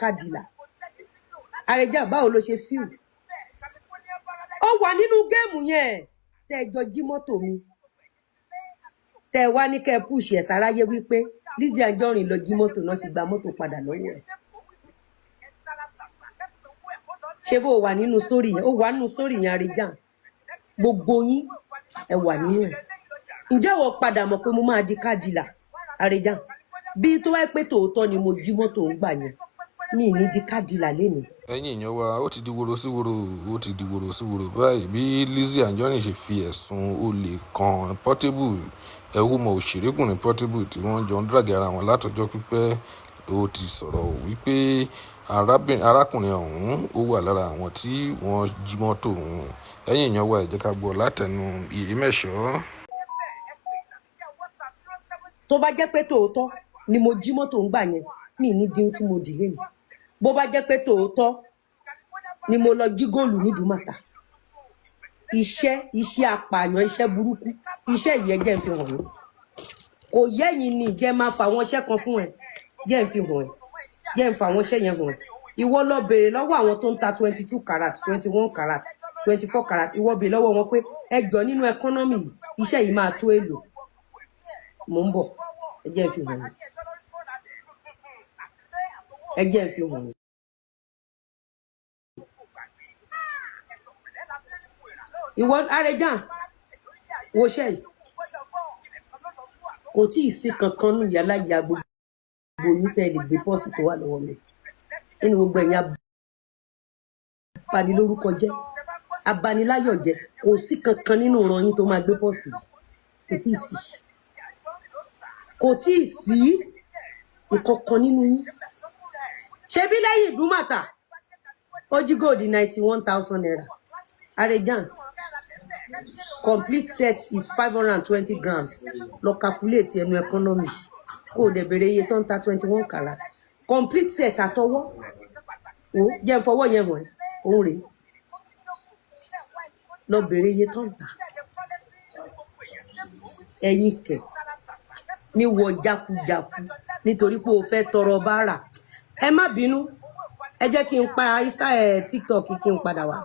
Kadila Àrẹ̀jà báwo ló ṣe fíìmù ó wà nínú géèmù yẹn tẹ́ ẹ jọ jí mọ́tò mi tẹ́ ẹ wá ní kẹ́ ẹ púùsì ẹ̀ sáráyé wípé Lizzy Anjorin lọ jí mọ́tò náà sì gba mọ́tò padà lọ́wọ́ ẹ̀ ṣé bó wà nínú sórí yẹn ó wà nínú sórí yẹn Àrẹ̀jà gbogbo yín ẹ wà nínú ẹ̀ ǹjẹ́ wọ́n padà mọ̀ pé mo máa di Kadila Àrẹ̀jà bí tó wáyé pé tòótọ́ ni mo jí mọ́tò ń gbà yẹn ní ìní di Kadila lénìí. ẹ̀yin èèyàn wa ó ti di woro sí woro ó ti di woro sí woro báyìí bí Lizzy Anjorin ṣe fi ẹ̀sùn olè kan Portable ẹ̀wùmọ̀ òṣèrékùnrin Portable tí wọ́n jọ ń dàgẹ̀ ara wọn látọjọ́ pípẹ́ ló ti sọ̀rọ̀ wípé arákùnrin ọ̀hún ó wà lára àwọn tí wọ́n jí mọ́tò ọ̀hún. ẹ̀yin èèyàn wa ẹ jẹ́ ká gbọ́ látẹnu Iyemẹ̀ṣọ́. tó bá jẹ́ pé tòótọ́ ni mo jí mọ́tò ń gbà yẹn ní ìní dín tí mo dì lénìí bó bá jẹ́ pé tòótọ́ ni mo lọ jí góòlù ní Ìdúmàtà iṣẹ́ apààyàn iṣẹ́ burúkú iṣẹ́ ìyẹn jẹ́ ń fi hàn mí kò yẹ́yìn ni jẹ́ máa fa àwọn iṣẹ́ kan fún ẹ jẹ́ ń fi hàn ẹ jẹ́ ń fa àwọn iṣẹ́ yẹn hàn ẹ ìwọ lọ béèrè lọ́wọ́ àwọn tó ń ta 22 carat 21 carat 24 carat ìwọ béèrè lọ́wọ́ wọn pé ẹjọ́ nínú ẹkọ́nọ́mì yìí iṣẹ́ yìí máa tó èlò mò ń bọ̀ ẹ jẹ́ ń fi hàn ẹ ẹ jẹ́ ń fi hàn ẹ. ìwọ Àrẹ̀jà wo ṣe yìí kò tí ì sí kankan ní ìyá láyà gbogbo yín tẹ́ lè gbé pọ́ọ̀sì tó wà lọ́wọ́ mi nínú gbogbo ẹ̀yin abanilórúkọ jẹ́ abaniláyọ̀ jẹ́ kò sí kankan nínú ìran yín tó máa gbé pọ́ọ̀sì kò tí ì sí ìkankan nínú yín ṣebí lẹ́yìn Ìdúmàtà ó jí góòdì 91,000 naira Àrẹ̀jà complete set is 520 grams lọ calculate ẹnu economy kó o dẹ̀ bèrè iye tó ń ta 21 carat complete set àtọwọ́ o jẹ́ ń fọwọ́ yẹn hàn ẹ́ òun rèé lọ bèrè iye tó ń ta ẹ̀yin kẹ̀ ní wọ jákujáku nítorí pé o fẹ́ tọrọ báárà ẹ má bínú ẹ jẹ́ kí n pa TikTok kí n padà wá.